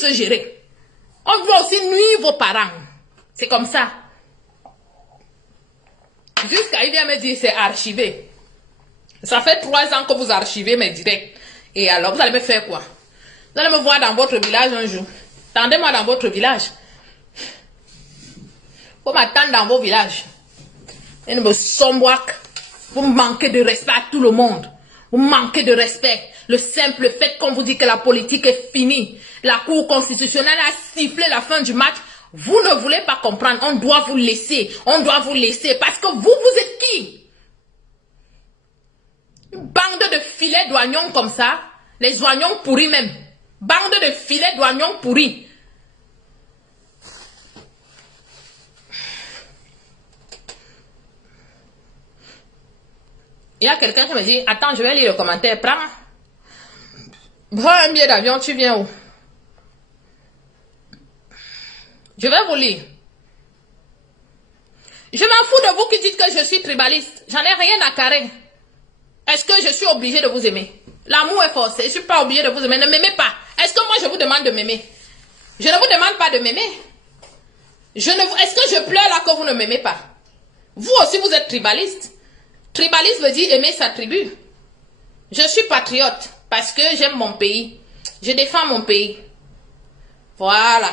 se gérer. On doit aussi nuire vos parents. C'est comme ça. Jusqu'à il vient me dire c'est archivé. Ça fait 3 ans que vous archivez mes directs. Et alors, vous allez me faire quoi? Vous allez me voir dans votre village un jour. Tendez-moi dans votre village. Faut m'attendre dans vos villages. Et ne me somboique. Vous manquez de respect à tout le monde. Vous manquez de respect. Le simple fait qu'on vous dit que la politique est finie. La Cour constitutionnelle a sifflé la fin du match. Vous ne voulez pas comprendre. On doit vous laisser. On doit vous laisser. Parce que vous êtes qui? Une bande de filets d'oignons comme ça. Les oignons pourris même. Bande de filets d'oignons pourris. Il y a quelqu'un qui me dit, attends, je vais lire le commentaire. Prends un billet d'avion, tu viens où? Je vais vous lire. Je m'en fous de vous qui dites que je suis tribaliste. J'en ai rien à carrer. Est-ce que je suis obligée de vous aimer? L'amour est forcé. Je ne suis pas obligée de vous aimer. Ne m'aimez pas. Est-ce que moi je vous demande de m'aimer? Je ne vous demande pas de m'aimer. Est-ce que je pleure là que vous ne m'aimez pas? Vous aussi vous êtes tribaliste. Tribaliste veut dire aimer sa tribu. Je suis patriote parce que j'aime mon pays. Je défends mon pays. Voilà.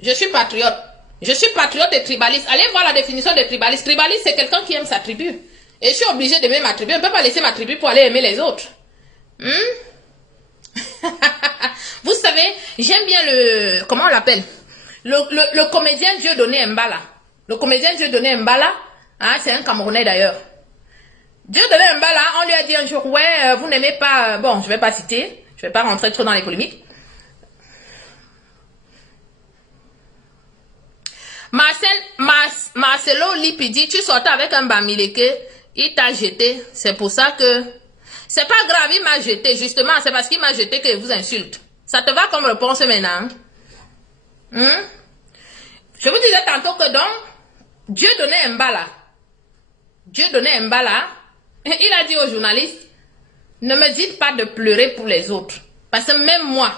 Je suis patriote. Je suis patriote et tribaliste. Allez voir la définition de tribaliste. Tribaliste, c'est quelqu'un qui aime sa tribu. Et je suis obligée d'aimer ma tribu. On ne peut pas laisser ma tribu pour aller aimer les autres. Vous savez, j'aime bien le... Comment on l'appelle? Le comédien Dieudonné Mbala. Le comédien Dieudonné Mbala, hein, c'est un Camerounais d'ailleurs. Dieudonné Mbala, on lui a dit un jour, ouais, vous n'aimez pas... Bon, je ne vais pas citer. Je ne vais pas rentrer trop dans les polémiques. Marcelo Lipidi, tu sortais avec un Bamileke, il t'a jeté. C'est pour ça que... C'est pas grave, il m'a jeté. Justement, c'est parce qu'il m'a jeté qu'il vous insulte. Ça te va comme réponse maintenant? Je vous disais tantôt que donc, Dieudonné Mbala, il a dit aux journalistes, ne me dites pas de pleurer pour les autres. Parce que même moi,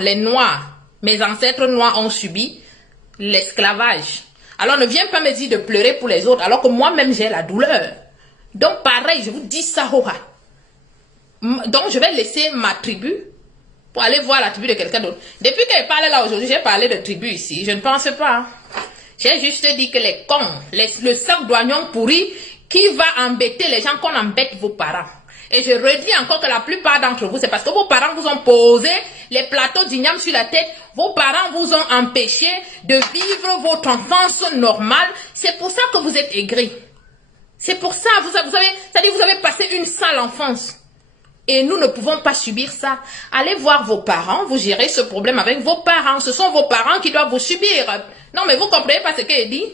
les Noirs, mes ancêtres noirs ont subi l'esclavage. Alors ne viens pas me dire de pleurer pour les autres, alors que moi-même j'ai la douleur. Donc pareil, je vous dis ça, Hora. Donc je vais laisser ma tribu pour aller voir la tribu de quelqu'un d'autre. Depuis qu'elle parlait là aujourd'hui, j'ai parlé de tribu ici. Je ne pense pas. J'ai juste dit que les cons, le sac d'oignons pourris qui va embêter les gens, qu'on embête vos parents. Et je redis encore que la plupart d'entre vous, c'est parce que vos parents vous ont posé les plateaux d'igname sur la tête. Vos parents vous ont empêché de vivre votre enfance normale. C'est pour ça que vous êtes aigris. C'est pour ça, vous avez passé une sale enfance. Et nous ne pouvons pas subir ça. Allez voir vos parents, vous gérez ce problème avec vos parents. Ce sont vos parents qui doivent vous subir. Non, mais vous ne comprenez pas ce qu'elle dit?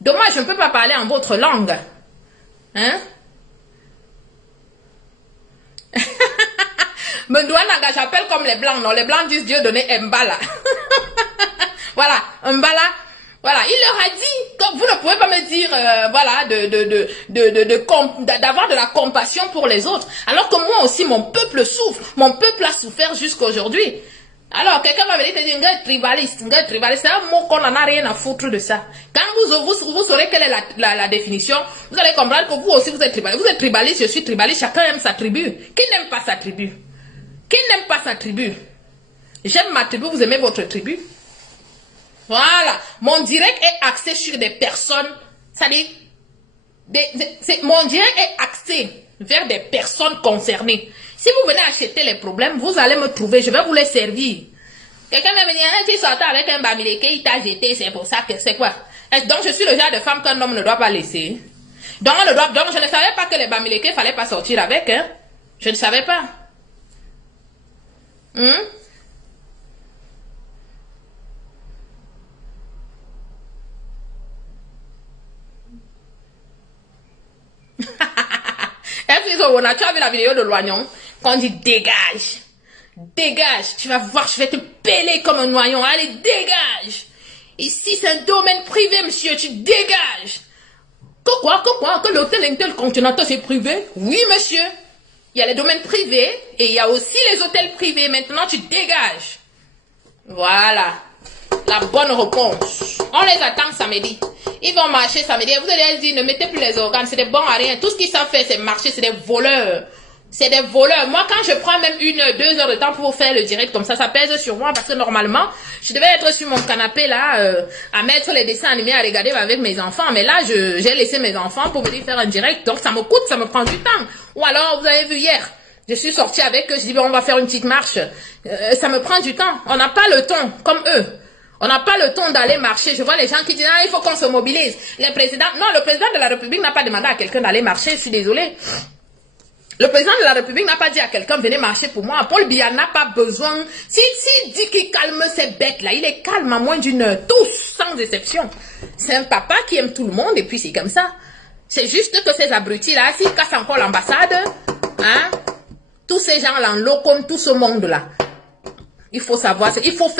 Dommage, je ne peux pas parler en votre langue. Hein? Mendouanaga, j'appelle comme les blancs, non? Les blancs disent Dieudonné Mbala. Voilà, Mbala. Voilà, il leur a dit que vous ne pouvez pas me dire, voilà, d'avoir de la compassion pour les autres. Alors que moi aussi, mon peuple souffre. Mon peuple a souffert jusqu'à aujourd'hui. Alors, quelqu'un va me dire, un gars tribaliste. C'est un mot qu'on n'en a rien à foutre de ça. Quand vous saurez quelle est la définition, vous allez comprendre que vous aussi, vous êtes tribaliste. Vous êtes tribaliste, je suis tribaliste, chacun aime sa tribu. Qui n'aime pas sa tribu? Qui n'aime pas sa tribu? J'aime ma tribu, vous aimez votre tribu? Voilà. Mon direct est axé sur des personnes, c'est-à-dire, mon direct est axé vers des personnes concernées. Si vous venez acheter les problèmes, vous allez me trouver, je vais vous les servir. Quelqu'un va venir, tu sortais avec un Bamileke, il t'a jeté, c'est pour ça que c'est quoi? Donc je suis le genre de femme qu'un homme ne doit pas laisser. Donc je ne savais pas que les Bamileke, il ne fallait pas sortir avec, hein. Je ne savais pas. Tu as vu la vidéo de l'oignon? Quand on dit dégage, dégage, tu vas voir, je vais te peler comme un oignon. Allez, dégage. Ici, c'est un domaine privé, monsieur, tu dégages. Que l'hôtel Intel Continental, c'est privé? Oui, monsieur. Il y a les domaines privés et il y a aussi les hôtels privés. Maintenant, tu dégages. Voilà. La bonne réponse. On les attend samedi. Ils vont marcher samedi. Vous allez dire, ne mettez plus les organes. C'est des bons à rien. Tout ce qu'ils savent faire, c'est marcher. C'est des voleurs. C'est des voleurs. Moi, quand je prends même 1 heure, 2 heures de temps pour faire le direct comme ça pèse sur moi parce que normalement, je devais être sur mon canapé là, à mettre les dessins animés, à regarder avec mes enfants. Mais là, j'ai laissé mes enfants pour venir faire un direct. Donc, ça me coûte, ça me prend du temps. Ou alors, vous avez vu hier, je suis sortie avec eux, je dis, bon, on va faire une petite marche. Ça me prend du temps. On n'a pas le temps, comme eux. On n'a pas le temps d'aller marcher. Je vois les gens qui disent, ah, il faut qu'on se mobilise. Non, le président de la République n'a pas demandé à quelqu'un d'aller marcher, je suis désolée. Le président de la République n'a pas dit à quelqu'un, venez marcher pour moi. Paul Biya n'a pas besoin. S'il dit qu'il calme ces bêtes-là, il est calme à moins d'une heure. Tous, sans exception. C'est un papa qui aime tout le monde et puis c'est comme ça. C'est juste que ces abrutis-là, s'ils cassent encore l'ambassade, hein, tous ces gens-là en l'eau comme tout ce monde-là. Il faut savoir, il faut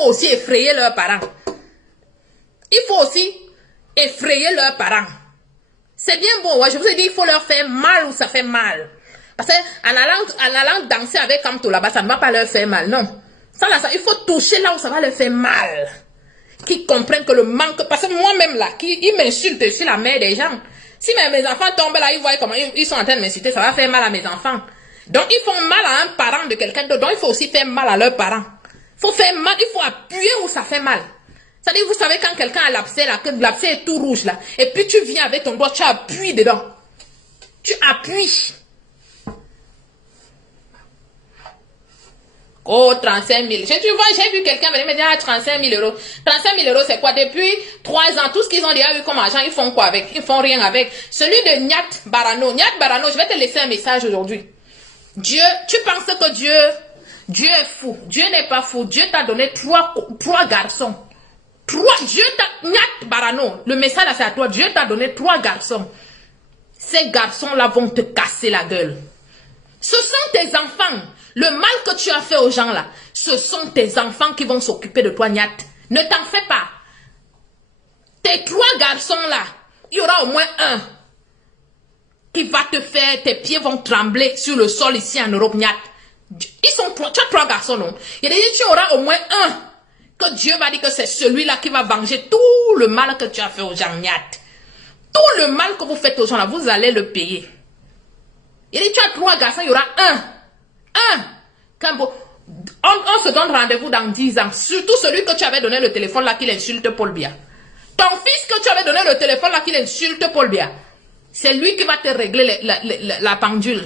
aussi effrayer leurs parents. Il faut aussi effrayer leurs parents. C'est bien beau, ouais, je vous ai dit, il faut leur faire mal ou ça fait mal. Parce qu'en allant danser avec Kamto là-bas, ça ne va pas leur faire mal, non. Ça, il faut toucher là où ça va leur faire mal. Qu'ils comprennent que le manque, parce que moi-même là, ils m'insultent, je suis la mère des gens. Si mes enfants tombent là, ils voient comment ils sont en train de m'insulter, ça va faire mal à mes enfants. Donc, ils font mal à un parent de quelqu'un d'autre, donc il faut aussi faire mal à leurs parents. Il faut faire mal, il faut appuyer où ça fait mal. C'est-à-dire, vous savez, quand quelqu'un a l'abcès, là, que l'abcès est tout rouge, là, et puis tu viens avec ton doigt, tu appuies dedans. Tu appuies. Oh, 35 000. Tu vois, j'ai vu quelqu'un venir me dire, ah, 35 000 euros. 35 000 euros, c'est quoi? Depuis 3 ans, tout ce qu'ils ont déjà eu comme argent, ils font quoi avec? Ils font rien avec. Celui de Nyat Barano. Nyat Barano, je vais te laisser un message aujourd'hui. Dieu, tu penses que Dieu est fou. Dieu n'est pas fou. Dieu t'a donné trois garçons. Nyat Barano, le message là c'est à toi. Dieu t'a donné 3 garçons. Ces garçons-là vont te casser la gueule. Ce sont tes enfants. Le mal que tu as fait aux gens là, ce sont tes enfants qui vont s'occuper de toi, Nyat. Ne t'en fais pas. Tes 3 garçons là, il y aura au moins un qui va te faire, tes pieds vont trembler sur le sol ici en Europe, Nyat. Ils sont 3, tu as 3 garçons, non? Il y a des tu auras au moins un que Dieu va dire que c'est celui-là qui va venger tout le mal que tu as fait aux gens, Nyat. Tout le mal que vous faites aux gens là, vous allez le payer. Il dit, tu as 3 garçons, il y aura un. On se donne rendez-vous dans 10 ans. Surtout celui que tu avais donné le téléphone là, qu'il insulte Paul Biya. Ton fils que tu avais donné le téléphone là, qu'il insulte Paul Biya. C'est lui qui va te régler la pendule.